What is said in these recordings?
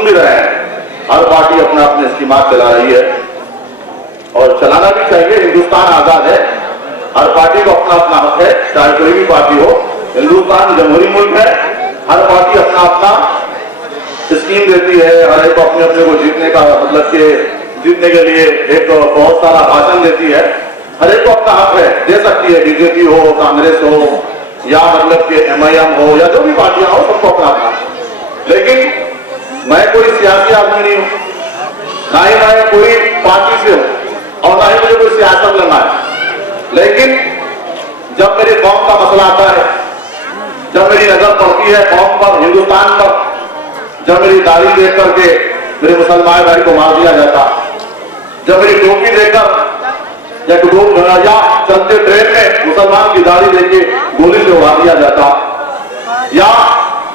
सुन भी रहे हैं, हर पार्टी अपना अपने स्कीमात चला रही है और चलाना भी चाहिए। हिंदुस्तान आजाद है, हर पार्टी को अपना अपना हक है, चाहे कोई भी पार्टी हो। हिंदुस्तान जमहूरी मुल्क है, हर पार्टी अपना अपना स्कीम देती है, हर एक अपने अपने को जीतने का मतलब कि जीतने के लिए एक बहुत सारा भाषण देती है। हर एक को अपना हक है, दे सकती है, बीजेपी हो, कांग्रेस हो या मतलब कि MIM हो या जो भी पार्टियां हो, सबको अपना अपना। लेकिन मैं कोई सियासी आदमी नहीं हूं, ना ही मैं कोई पार्टी से हूं और ना ही मुझे कोई सियासत लड़ना है। लेकिन जब मेरे कौम का मसला आता है, जब मेरी नजर पड़ती है कौम पर, हिंदुस्तान पर, जब मेरी दाढ़ी देख करके मेरे मुसलमान भाई को मार दिया जाता, जब मेरी टोपी देखकर या चलते ट्रेन में मुसलमान की दाढ़ी देके गोली से उड़ा दिया जाता, या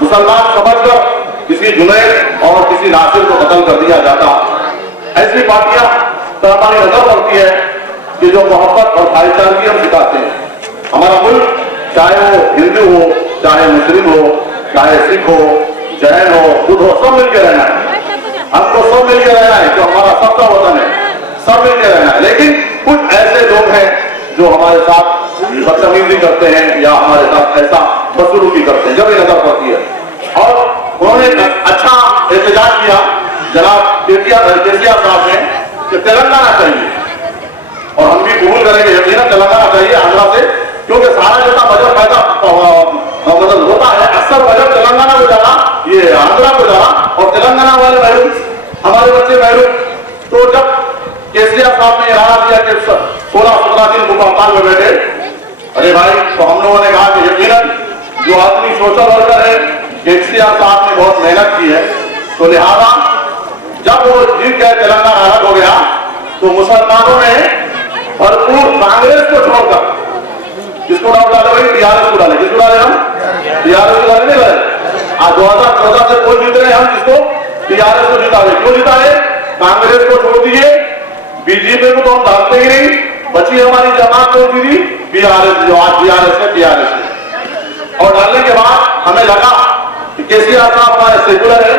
मुसलमान समझकर किसी जुनैद और किसी नासिर को कत्ल कर दिया जाता, ऐसी पार्टियां तो हमारी नजर पड़ती है कि जो मोहब्बत और भाईचारगी हम सिखाते हैं। हमारा मुल्क चाहे वो हिंदू हो, चाहे मुस्लिम हो, चाहे सिख हो, जैन हो, बुद्ध हो, सब मिलकर रहना है। हमको सब मिलकर रहना है, जो हमारा सबका वतन है, सब मिलकर रहना है। लेकिन कुछ ऐसे लोग हैं जो हमारे साथ बदतमीजी करते हैं या हमारे साथ ऐसा बदसलूकी करते हैं, जब ये नजर पड़ती है। और उन्होंने अच्छा एहतजाज किया जनाब केसीआर साहब ने कि तेलंगाना चाहिए, और हम भी कबूल करेंगे, यकीनन तेलंगाना चाहिए आंध्रा से, क्योंकि सारा जितना बजट पैदा मतलब होता है, अक्सर बजट तेलंगाना को जाना, ये आंध्रा को जाना, और तेलंगाना वाले महरूम, हमारे बच्चे महरूम। तो जब केसीआर साहब ने इरादा दिया कि 16-17 दिन भूख हड़ताल में बैठे, अरे भाई, तो हम लोगों ने कहा कि यकीनन जो आदमी सोशल वर्कर है, केसीआर साहब ने बहुत मेहनत की है, तो लिहाजा जब वो जीत गए, तेलंगाना अलग हो गया, तो मुसलमानों ने भरपूर कांग्रेस को छोड़कर, किसको डाल डाले भाई? टीआरएस को डाले। किसको डाले? हम टीआरएस को डाले, नहीं डाले। आज 2014 से वोट जीत रहे हम, किसको? टीआरएस को जिता रहे। क्यों जिता रहे? कांग्रेस को छोड़ दिए, बीजेपी को तो हम डालते ही नहीं, बची हमारी जमात को दी बीआरएस, जो आज बीआरएस है, टीआरएस है। और डालने के बाद हमें लगा कि केसीआर साहब हमारे सेकुलर है,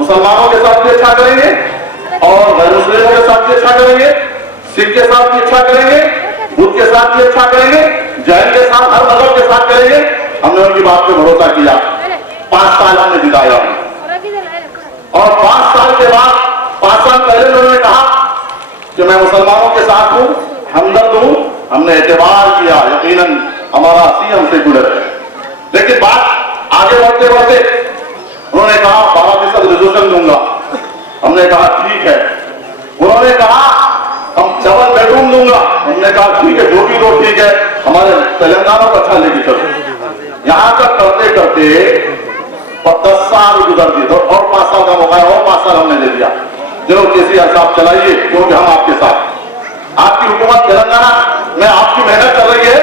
मुसलमानों के साथ भी अच्छा करेंगे और गैर मुस्लिमों के साथ भी अच्छा करेंगे, सिख के साथ भी अच्छा करेंगे, बुद्ध के साथ भी अच्छा करेंगे, जैन के साथ, हर मजहब के साथ करेंगे। हमने उनकी बात पे भरोसा किया, 5 साल हमने जिताया। और 5 साल के बाद, 5 साल पहले उन्होंने कहा कि मैं मुसलमानों के साथ हूं, हमदर्द हूं, हमने एतबार किया, यकीनन हमारा सीएम सेकुलर है। लेकिन बात आगे बढ़ते बढ़ते उन्होंने कहा 12% रिजर्वेशन दूंगा, हमने कहा ठीक है। उन्होंने कहा हम डबल बेडरूम दूंगा, हमने कहा ठीक है, जो भी दो ठीक है, हमारे तेलंगाना को अच्छा लेके चलो। यहां तक करते करते 10 साल गुजर दिए, और 5 साल का मौका, और 5 साल हमने दे दिया। चलो केसीआर साहब चलाइए, क्योंकि हम आपके साथ, आपकी हुकूमत तेलंगाना में आपकी मेहनत चल रही है,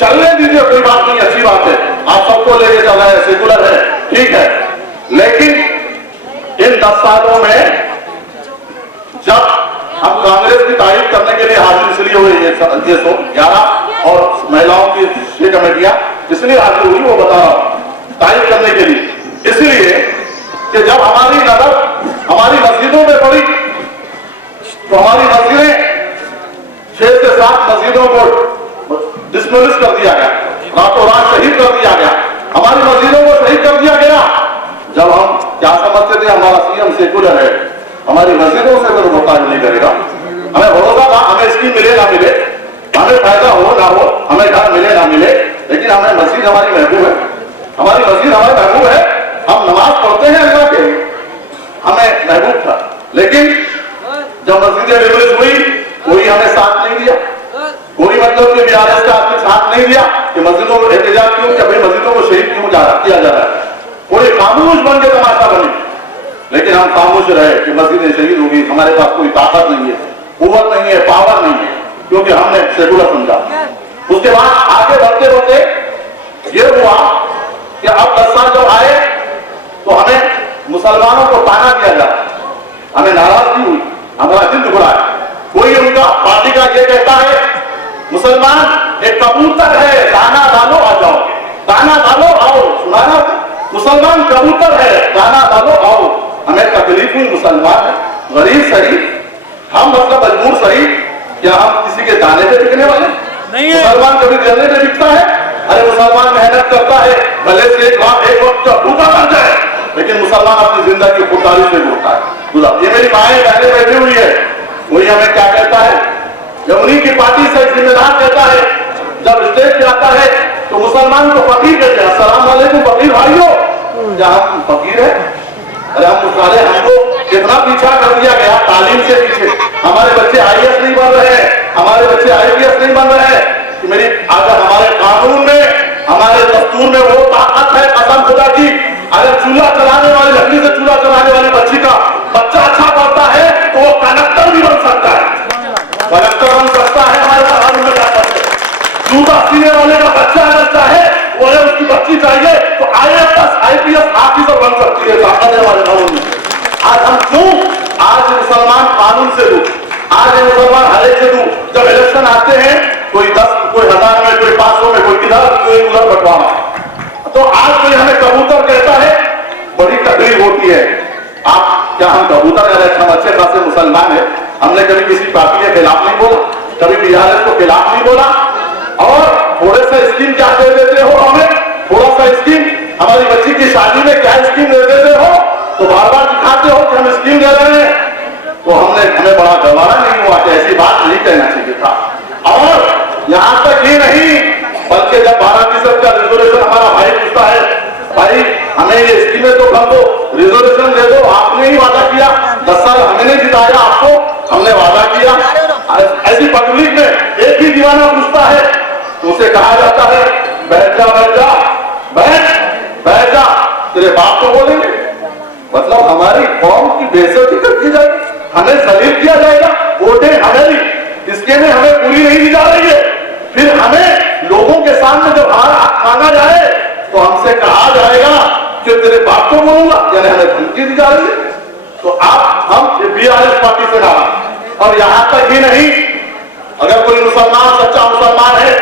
चलने दीजिए, कोई बात नहीं, अच्छी बात है, आप सबको लेके चल रहे हैं, सेकुलर है, ठीक है। लेकिन इन 10 सालों में जब हम कांग्रेस की तारीफ करने के लिए हाजिर इसलिए हुए, ये 11 और महिलाओं की 6 कमेटियां इसलिए हाजिर हुई, वो बता रहा हूं, तारीफ करने के लिए, इसलिए कि जब हमारी नजर हमारी मस्जिदों में पड़ी, तो हमारी मस्जिदें 6 से 7 मस्जिदों को डिस्मोलिश कर दिया गया, रातों रात शहीद कर दिया गया, हमारी मस्जिदों को शहीद कर दिया गया। जब हम क्या समझते थे हमारा सीएम सेकुलर है, हमारी मस्जिदों से तो मोहताज नहीं करेगा, हमें भरोसा था, हमें स्कीम मिले ना मिले, हमें फायदा हो ना हो, हमें घर मिले ना मिले, लेकिन हमें मस्जिद हमारी महबूब है, हमारी मस्जिद हमारी महबूब है, हम नमाज पढ़ते हैं अल्लाह के, हमें महबूब था। लेकिन जब मस्जिदें डिमोलिश हुई, कोई हमें साथ नहीं दिया, कोई मतलब कि बीआरएस का आदमी साथ नहीं दिया कि मस्जिदों को एहतजाज क्यों, कि भाई मस्जिदों को शहीद क्यों किया जा रहा है, कोई खामोश बन के तमाशा बने। लेकिन हम खामोश रहे कि मस्जिदें शहीद होगी, हमारे पास कोई ताकत नहीं है, कुव्वत नहीं है, पावर नहीं है, क्योंकि हमने सेकुलर समझा। उसके बाद आगे बढ़ते बढ़ते ये हुआ कि अब 10 साल जब आए तो हमें मुसलमानों को ताना दिया जाए, हमें नाराजगी हुई, हमारा दिल दुखड़ा है। कोई उनका पार्टी का ये कहता है मुसलमान एक कबूतर है, दाना डालो आ जाओ, दाना डालो आओ, सुनाना, मुसलमान कबूतर है, दाना डालो आओ। हमें तकलीफ ही मुसलमान है, गरीब सही, हम मतलब मजबूर सही, क्या हम किसी के दाने पे बिकने वाले नहीं है? मुसलमान कभी गले पे बिकता है? अरे मुसलमान मेहनत करता है, भले से एक वक्त भूखा मर जाए, लेकिन मुसलमान अपनी जिंदगी खुददारी से ढूंढता है। ये मेरी माएँ बहनें बैठी हुई है, वही हमें क्या कहता है, जब उन्हीं की पार्टी से जिम्मेदार कहता है, जब स्टेज पे आता है तो मुसलमान को फकीर कहते हैं। अस्सलाम वालेकुम फकीर भाइयों, क्या हम फकीर है? अरे हम सारे हमको कितना पीछा कर दिया गया तालीम से पीछे। हमारे बच्चे IAS नहीं बन रहे हैं, हमारे बच्चे IPS नहीं बन रहे हैं। मेरी अगर हमारे कानून में, हमारे दस्तूर में वो ताकत है कसम खुदा की, अगर चूल्हा चलाने वाली, लकड़ी से चूल्हा चलाने वाली बच्चा अच्छा पढ़ता है तो वो कंडक्टर भी बन सकता है, कंडक्टर बन सकता है। हमारे कानून में ताकत है। जूता सीने वाले का बच्चा अगर चाहे, वो अगर उसकी बच्ची चाहिए तो IAS IPS ऑफिसर बन सकती है, ताकत है हमारे कानून में। आज हम क्यों, आज मुसलमान कानून से दूर, आज मुसलमान हरे से दूर। जब इलेक्शन आते हैं कोई 10, कोई 1000 में, कोई 500 में, कोई किधर, कोई उधर बंटवाना, तो आज कोई हमें कबूतर कहता है, बड़ी तकलीफ होती है। आप क्या हम कबूतर कह रहे, हम अच्छे खासे मुसलमान है, हमने कभी किसी पार्टी के खिलाफ नहीं बोला, कभी BRS को खिलाफ नहीं बोला। और थोड़े सा स्कीम क्या दे देते हो हमें, थोड़ा सा स्कीम, हमारी बच्ची की शादी में क्या स्कीम दे देते हो, तो बार बार दिखाते हो कि हम स्कीम दे रहे हैं, तो हमें बड़ा गवारा नहीं हुआ कि ऐसी बात नहीं कहना चाहिए था। और यहां तक ही नहीं, बल्कि जब 12% का रिजर्वेशन हमारा भाई पूछता है, भाई हमें ये स्कीमें तो कर दो, रिजर्वेशन दे दो, आपने ही वादा किया, 10 साल हमने जिताया आपको, हमने वादा किया। ऐसी पब्लिक में एक ही दीवाना पूछता है तो उसे कहा जाता है बैठ जा बैठ जा बैठ जा, तेरे बाप को बोलेंगे। मतलब हमारी कौम की बेइज्जती कर दी जाएगी, हमें जलील किया जाएगा, वोटें हमें, इसके में हमें पूरी नहीं दी जा रही है। फिर हमें लोगों के सामने जब हार मांगा जाए तो हमसे कहा जाएगा कि तेरे बाप को बोलूंगा, यानी हमें धमकी दी जा रही है। तो हम BRS पार्टी से डाला। और यहां तक ही नहीं, अगर कोई मुसलमान सच्चा मुसलमान है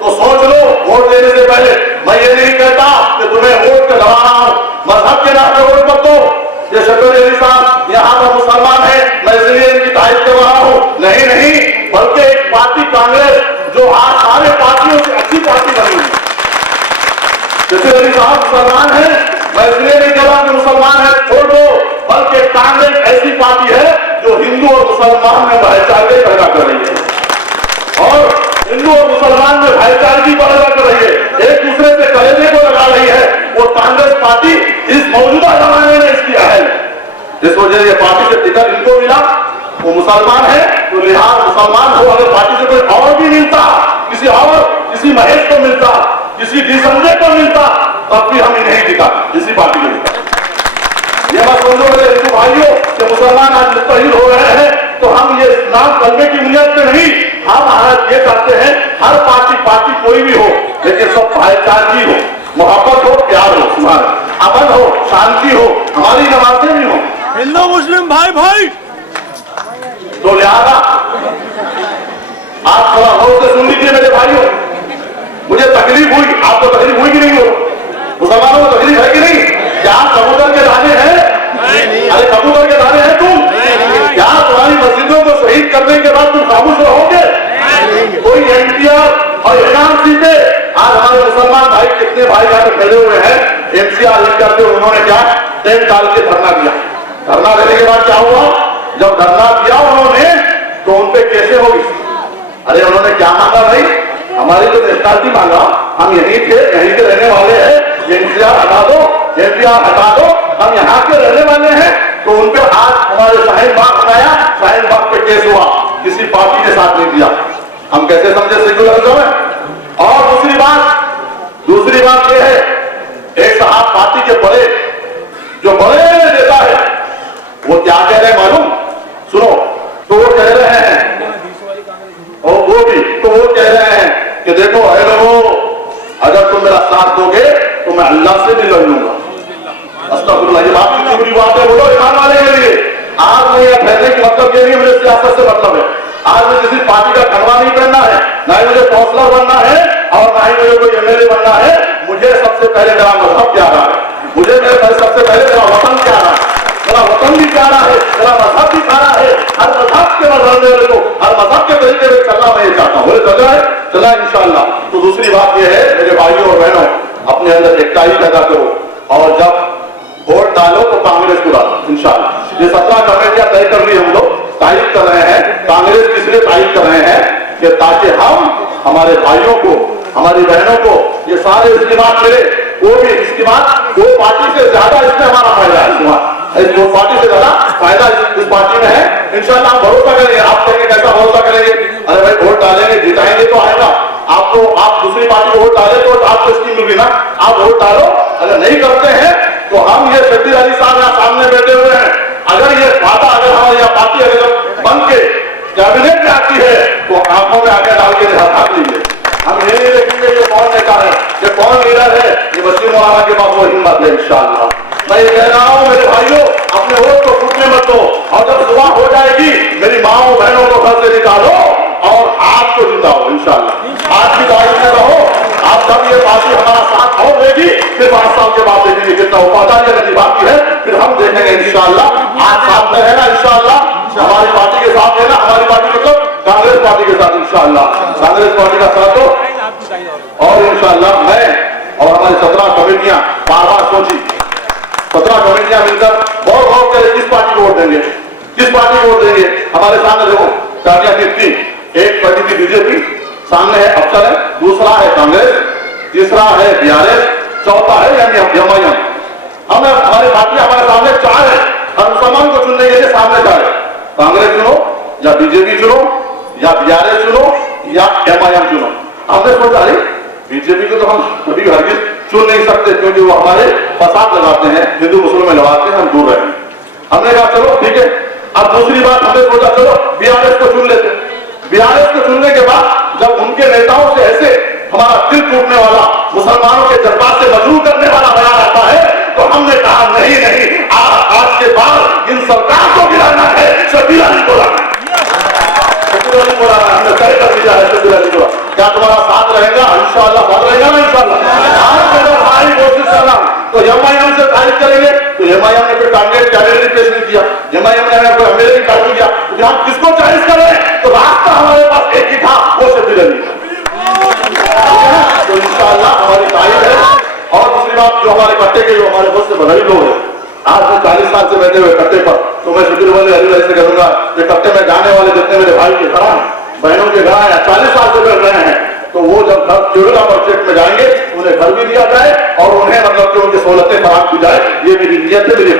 तो सोच लो, वोट देने से पहले मैं ये नहीं कहता कि तुम्हें वोट दबा रहा हूं, मजहब के नाम पे वोट मत दो। ये शफीउल अली साहब यहाँ पर मुसलमान है, मैं इसलिए इनकी तारीफ कर रहा हूं, नहीं, बल्कि एक पार्टी कांग्रेस जो आज सारे पार्टियों से अच्छी पार्टी बनी है। शफीउल अली साहब मुसलमान है, मैं इसलिए नहीं कह रहा कि मुसलमान है छोड़ दो, बल्कि कांग्रेस ऐसी पार्टी है जो हिंदू और मुसलमान में भाईचारे पैदा कर रही है, और हिंदू और मुसलमान में भाईचारे पैदा कर रही है, एक दूसरे से कलेजे को लगा रही है। वो कांग्रेस पार्टी इस मौजूदा जमाने में इसकी अहल है, जिस वजह से पार्टी से टिकट इनको मिला, वो मुसलमान है तो लिहाज मुसलमान हो। अगर पार्टी से कोई और भी मिलता, किसी महेश को मिलता, किसी डी संजय को मिलता, तब भी हम इन्हें जिता, इसी पार्टी को जिता। ये मत समझो मेरे हिंदू भाइयों कि मुसलमान आज मुत्तहिद हो रहे हैं तो हम ये नाम कलमे की बुनियाद पे नहीं, हम महाराज ये चाहते हैं हर पार्टी कोई भी हो, लेकिन सब भाईचारगी हो, मोहब्बत हो, प्यार हो, अमन हो, शांति हो, हमारी नमाजें भी हो, हिंदू मुस्लिम भाई भाई। तो लिहाजा आप थोड़ा गौर से सुन लीजिए मेरे भाइयों, मुझे तकलीफ हुई, आपको तकलीफ हुई कि नहीं हो? मुसलमानों को तकलीफ है कि नहीं? क्या कबूतर के दाने हैं? अरे कबूतर के दाने हैं तुम? क्या तुम्हारी मस्जिदों को शहीद करने के बाद तुम खामोश रहोगे? कोई NTR और NRC पे आज हमारे मुसलमान भाई, कितने भाई यहाँ पे खड़े हुए हैं, MCR करते उन्होंने क्या टेंट डाल के धरना दिया। धरना देने के बाद क्या हुआ, जब धरना दिया उन्होंने तो उनपे कैसे होगी? अरे उन्होंने क्या मांगा भाई, हमारी तो नेशनलिटी मांगा, हम यहीं थे, यहीं के रहने वाले हैं, NCR हटा दो, NPR हटा दो, हम यहाँ के रहने वाले हैं। तो उनपे आज हमारे शाहीन बाग बनाया, शाहीन बाग पे केस हुआ, किसी पार्टी के साथ नहीं दिया। हम कैसे समझे सेक्युलरिज्म है? और दूसरी बात यह है, एक साहब पार्टी के बड़े नेता है, वो क्या कह रहे हैं मालूम? सुनो, तो वो कह रहे हैं, और वो कह रहे हैं कि देखो है लोगों, अगर तुम मेरा साथ दोगे तो मैं अल्लाह से भी लड़ लूंगा। अस्तगफिरुल्लाह, ये बात कितनी बुरी बात है, बोलो ईमान वाले के लिए। आज मैं यह कहने की मतलब ये नहीं, मुझे सियासत से मतलब है। आज मुझे किसी पार्टी का खड़वा नहीं करना है, ना ही मुझे काउंसलर बनना है, और ना ही मुझे कोई MLA बनना है। मुझे सबसे पहले मेरा मजहब प्यारा है, मुझे सबसे पहले मेरा वतन प्यारा है, मेरा वतन भी प्यारा कांग्रेस को डालो इंशाल्लाह। ये 17 कमेटियां तय कर ली, हम लोग तारीफ कर रहे हैं। कांग्रेस इसलिए तारीफ कर रहे हैं कि ताकि हम हमारे भाइयों को, हमारी बहनों को ये सारे स्कीमात मिले। वो भी स्कीमात वो पार्टी से ज्यादा इसमें हमारा फायदा है, इस पार्टी से ज्यादा फायदा इस पार्टी में है। इंशाल्लाह हम भरोसा करेंगे। आप कहेंगे कैसा भरोसा करेंगे? अरे भाई वोट डालेंगे, जिताएंगे तो आएगा। आपको आप दूसरी पार्टी को वोट डाले तो आपको स्कीम मिली ना, आप वोट डालो। अगर नहीं करते हैं तो हम ये शब्बीर अली साहब यहाँ सामने बैठे हुए हैं, अगर ये वादा अगर हमारी यहाँ पार्टी अगर बन के कैबिनेट में आती है तो आंखों में आगे डाल के हाथ लीजिए। हम ये नहीं देखेंगे ये कौन नेता है, ये कौन लीडर है, ये वसीम मौलाना के पास वो हिम्मत है इंशाअल्लाह। मैं ये कह रहा हूँ मेरे भाइयों, अपने वोट को फूटने मत दो। और जब सुबह हो जाएगी मेरी माओ बहनों को घर से निकालो और आज को जिताओ इंशाअल्लाह। आज की तारीख में रहो। आप जब ये पार्टी हमारा साथ और देगी फिर 5 साल के बाद देखेंगे कितना वफादारी अगर निभाती है, फिर हम देखेंगे इंशाअल्लाह। आज साथ में रहना इंशाअल्लाह, हमारी पार्टी के साथ रहना, हमारी पार्टी मतलब कांग्रेस पार्टी के साथ इंशाअल्लाह, कांग्रेस पार्टी का साथ हो। और इंशाअल्लाह मैं और हमारी 17 कमेटियां बार-बार सोची, 17 कमेटियां मिलकर बहुत गौर करें किस पार्टी को वोट देंगे, किस पार्टी को वोट देंगे। हमारे सामने देखो पार्टियां थी, एक पार्टी थी बीजेपी, सामने है अफसर है, दूसरा है कांग्रेस, तीसरा है बीआरएस, चौथा है यानी एमआईएम। हमें हमारी पार्टी हमारे सामने 4 है। हम मुसलमान को चुनने के लिए सामने 4 है। कांग्रेस चुनो या बीजेपी चुनो या बीआरएस चुनो या एमआईएम चुनो। हमने सोचा अरे बीजेपी को तो हम कभी हरगिज चुन नहीं सकते क्योंकि वो हमारे फसाद लगाते हैं, हिंदू मुसलमान लगाते हैं, हम दूर रहे। हमने कहा चलो ठीक है। अब दूसरी बात हमने सोचा चलो बीआरएस को चुन लेते। बीआरएस को चुनने के बाद जब उनके नेताओं से ऐसे हमारा दिल टूटने वाला, मुसलमानों के जज्बात से मजबूर करने वाला बयान आता है तो हमने कहा नहीं नहीं, आज के बाद इन सरकार को गिराना है, शब्बीर अली को लाना है, शब्बीर अली को लाना है। हमने तय कर दिया है शब्बीर अली को। क्या तुम्हारा साथ रहेगा? इंशाअल्लाह साथ रहेगा ना इंशाअल्लाह। आज मेरा भाई कोशिश करना तो एमआईएम से तारीफ करेंगे तो एमआईएम ने फिर कांग्रेस कैबिनेट पेश नहीं किया, एमआईएम ने हमें मेरे ही काट दिया। तो हम किसको चॉइस करें? तो रास्ता हमारे पास एक ही था, वो शब्बीर अली। तो इंशाअल्लाह हमारी तारीफ है। और दूसरी बात जो हमारे कट्टे के जो हमारे बहुत से बधाई लोग हैं, आज मैं 40 साल से बैठे हुए कट्टे पर, तो मैं शब्बीर अली से करूंगा कि कट्टे में जाने वाले जितने मेरे भाई के घर हैं, बहनों के घर हैं, 40 साल से बैठ रहे हैं, तो वो जब घर केरला प्रोजेक्ट में जाएंगे उन्हें घर भी दिया जाए और उन्हें मतलब कि उनकी सहूलतें फराहम की जाए। ये मेरी नियत है, मेरी